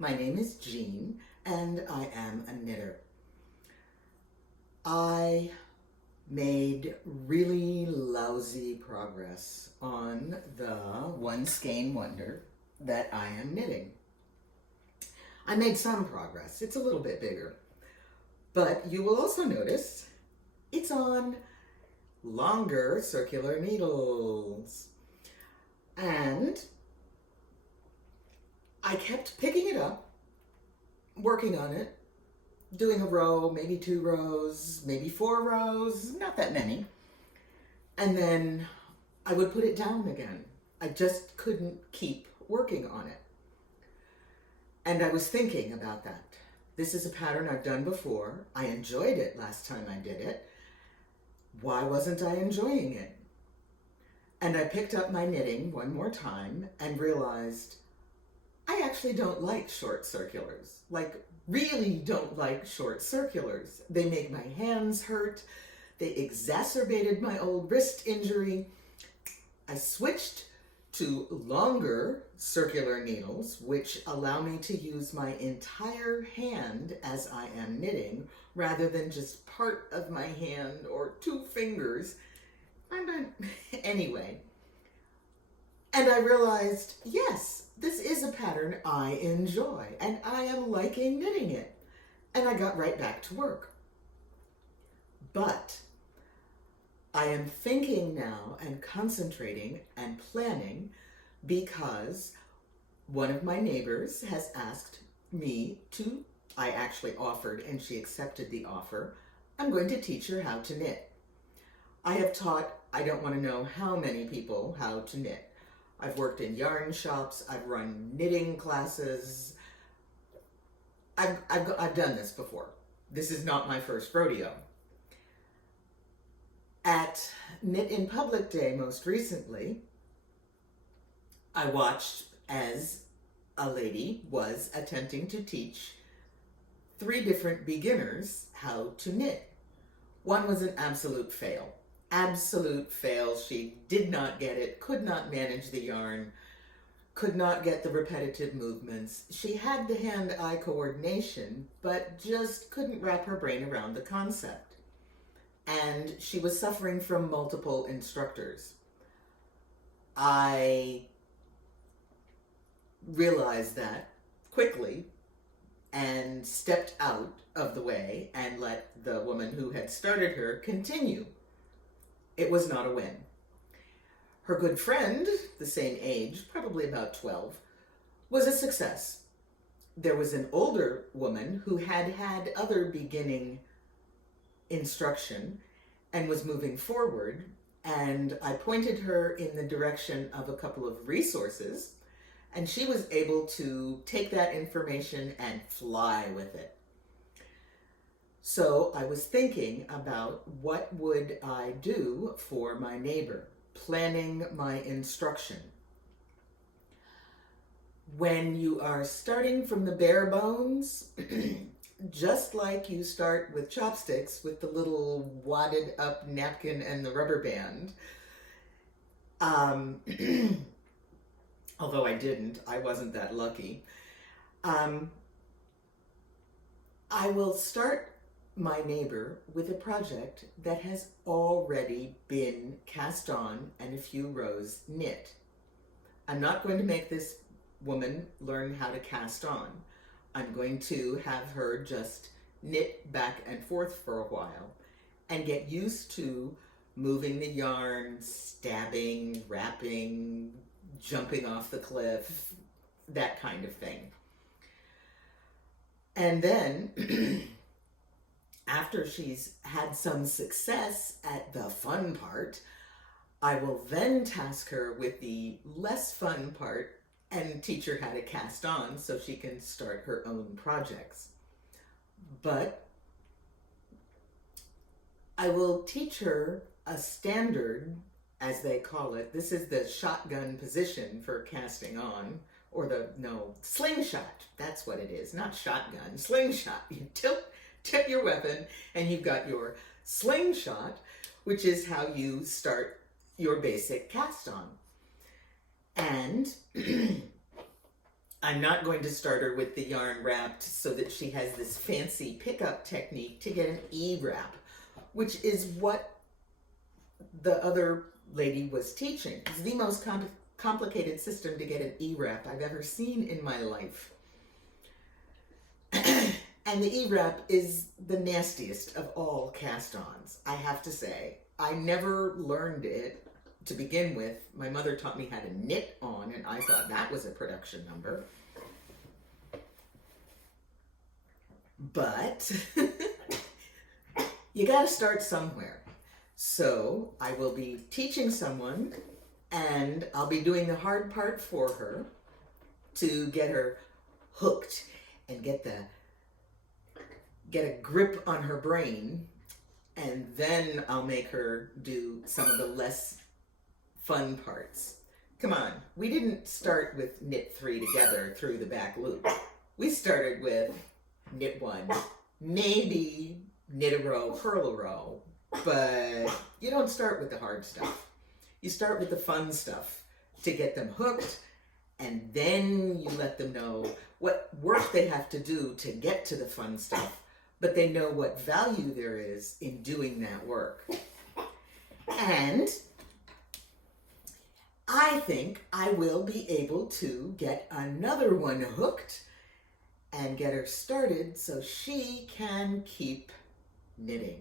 My name is Jean, and I am a knitter. I made really lousy progress on the one skein wonder that I am knitting. I made some progress. It's a little bit bigger. But you will also notice it's on longer circular needles. And I kept picking it up, working on it, doing a row, maybe 2 rows, maybe 4 rows, not that many. And then I would put it down again. I just couldn't keep working on it. And I was thinking about that. This is a pattern I've done before. I enjoyed it last time I did it. Why wasn't I enjoying it? And I picked up my knitting one more time and realized I actually don't like short circulars. Like, really don't like short circulars. They make my hands hurt. They exacerbated my old wrist injury. I switched to longer circular needles, which allow me to use my entire hand as I am knitting, rather than just part of my hand or 2 fingers. Anyway. And I realized, yes, this is a pattern I enjoy, and I am liking knitting it. And I got right back to work. But I am thinking now and concentrating and planning because one of my neighbors has asked me to, I actually offered and she accepted the offer, I'm going to teach her how to knit. I have taught, I don't want to know how many people how to knit. I've worked in yarn shops, I've run knitting classes. I've done this before. This is not my first rodeo. At Knit in Public Day most recently, I watched as a lady was attempting to teach 3 different beginners how to knit. One was an absolute fail. Absolute fail. She did not get it, could not manage the yarn, could not get the repetitive movements. She had the hand-eye coordination, but just couldn't wrap her brain around the concept. And she was suffering from multiple instructors. I realized that quickly and stepped out of the way and let the woman who had started her continue. It was not a win. Her good friend, the same age, probably about 12, was a success. There was an older woman who had had other beginning instruction and was moving forward, and I pointed her in the direction of a couple of resources, and she was able to take that information and fly with it. So I was thinking about what would I do for my neighbor, planning my instruction. When you are starting from the bare bones, just like you start with chopsticks with the little wadded up napkin and the rubber band, although I wasn't that lucky, I will start my neighbor with a project that has already been cast on and a few rows knit. I'm not going to make this woman learn how to cast on. I'm going to have her just knit back and forth for a while and get used to moving the yarn, stabbing, wrapping, jumping off the cliff, that kind of thing. And then after she's had some success at the fun part, I will then task her with the less fun part and teach her how to cast on so she can start her own projects. But I will teach her a standard, as they call it. This is the shotgun position for casting on, or slingshot. That's what it is, not shotgun, slingshot. You tip your weapon and you've got your slingshot, which is how you start your basic cast on. And I'm not going to start her with the yarn wrapped so that she has this fancy pickup technique to get an E-wrap, which is what the other lady was teaching. It's the most complicated system to get an E-wrap I've ever seen in my life. And the E-wrap is the nastiest of all cast-ons, I have to say. I never learned it to begin with. My mother taught me how to knit on, and I thought that was a production number. But you gotta start somewhere. So I will be teaching someone, and I'll be doing the hard part for her to get her hooked and get a grip on her brain, and then I'll make her do some of the less fun parts. Come on, we didn't start with knit 3 together through the back loop. We started with knit 1, maybe knit a row, purl a row, but you don't start with the hard stuff. You start with the fun stuff to get them hooked, and then you let them know what work they have to do to get to the fun stuff, but they know what value there is in doing that work. And I think I will be able to get another one hooked and get her started so she can keep knitting.